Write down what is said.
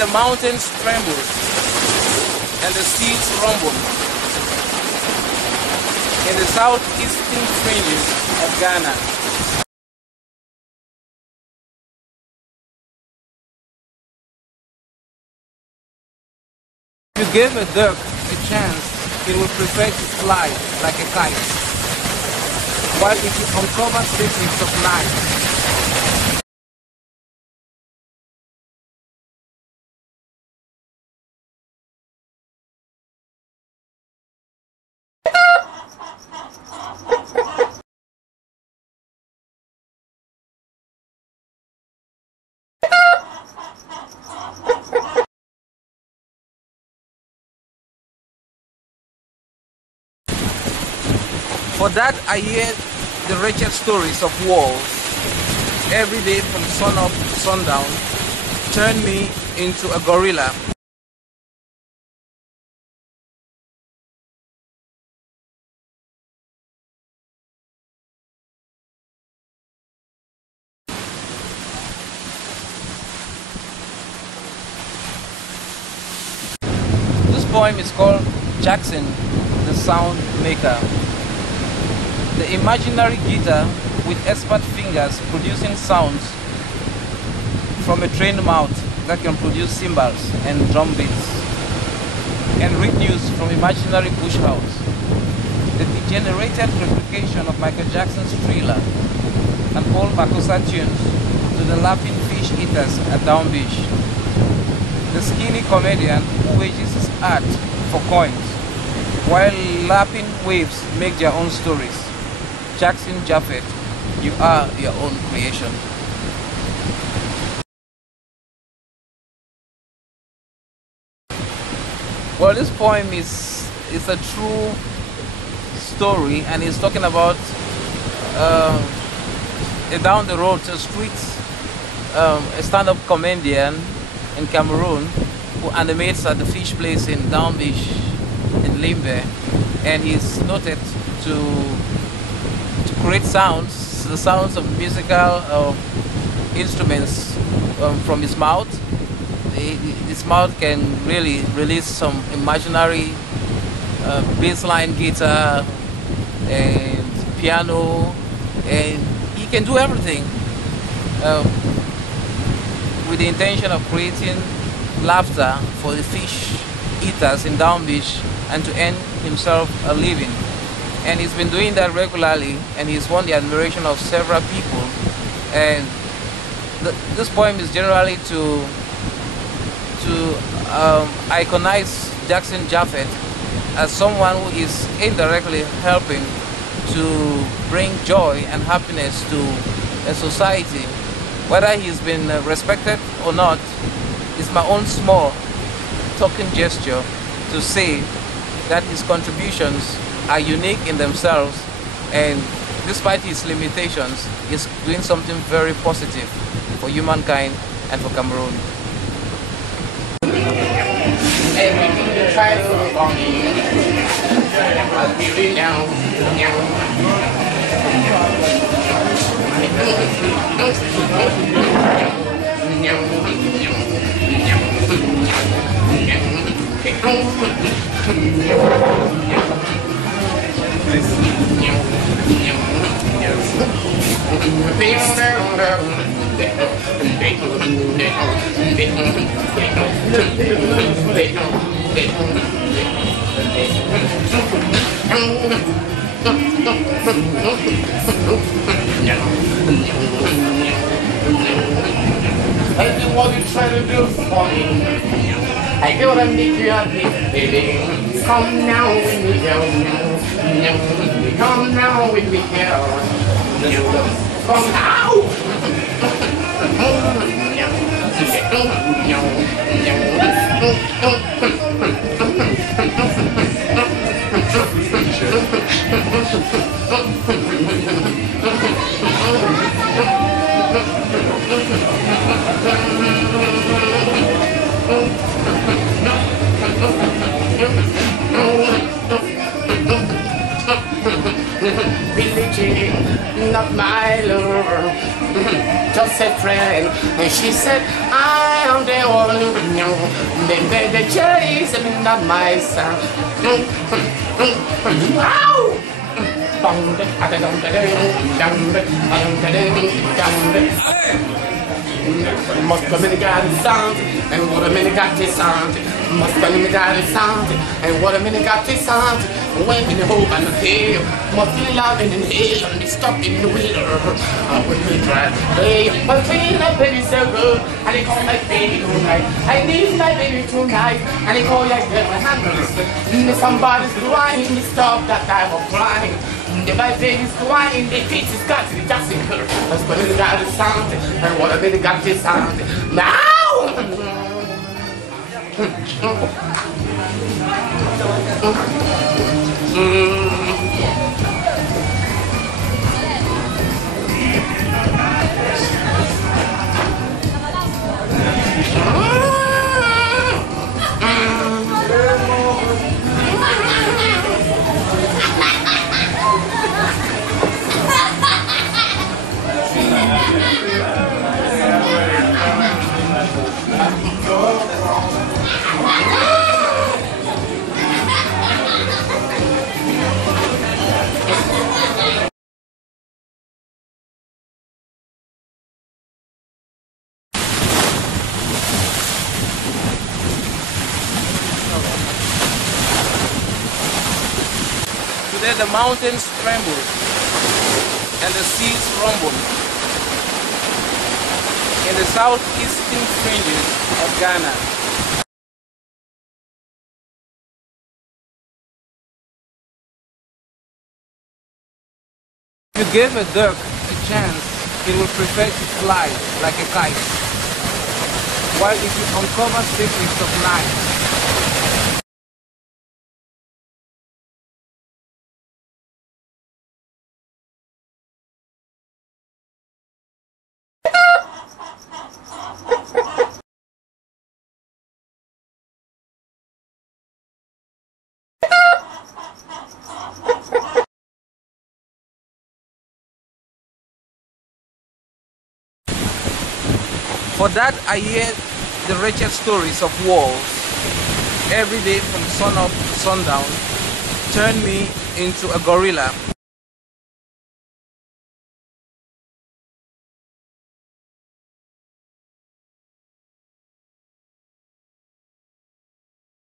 the mountains tremble and the seas rumble in the southeastern fringes of Ghana. If you give a duck a chance, it will prefer to fly like a kite, while if you uncover secrets of life, for that I hear the wretched stories of wars every day from sun up to sundown. Turn me into a gorilla. This poem is called Jackson, the Sound Maker. The imaginary guitar with expert fingers producing sounds from a trained mouth that can produce cymbals and drum beats, and rhythms from imaginary bush house. The degenerated replication of Michael Jackson's Thriller and Paul Makossa tunes to the laughing fish eaters at Down Beach. The skinny comedian who wages his art for coins, while lapping waves make their own stories. Jackson Japheth, you are your own creation. Well, this poem is a true story, and it's talking about down the road to streets, a stand-up comedian in Cameroon who animates at the fish place in Down Beach in Limbe, and he's noted to create sounds, the sounds of musical instruments from his mouth. His mouth can really release some imaginary bassline guitar and piano, and he can do everything with the intention of creating laughter for the fish eaters in Down Beach and to earn himself a living. And he's been doing that regularly, and he's won the admiration of several people. And this poem is generally to iconize Jackson Japheth as someone who is indirectly helping to bring joy and happiness to a society. Whether he's been respected or not, it's my own small token gesture to say that his contributions are unique in themselves, and despite his limitations, he's doing something very positive for humankind and for Cameroon. I do what you try to do for me. I gotta make you happy, baby. Come now with me, girl. Come now with me, girl. Come now. Religion, not my love. just a friend. And she said, I am the only one. Baby, the cherries, I mean, not my son. Ow! Must come in the garden sound, and what a minute got this sound. Must come in the garden sound, and what a minute got this sound. When in the hope and the hill, must be loving in the hill, and be stuck in the wheel. I would be glad. Hey, but clean up baby so good, and they call my baby tonight. I need my baby tonight, and they call like my handles. Somebody's crying, they stop that time of crying. The my baby's crying, the feet is got to the Jackson Japheth. Let's put it got the sound, and what a minute got this sound. Now! Today the mountains tremble and the seas rumble in the southeastern fringes of Ghana. If you give a duck a chance, it will prefer to fly like a kite, while if you uncover secrets of life, for that I hear the wretched stories of wars every day from sun up to sundown. Turn me into a gorilla.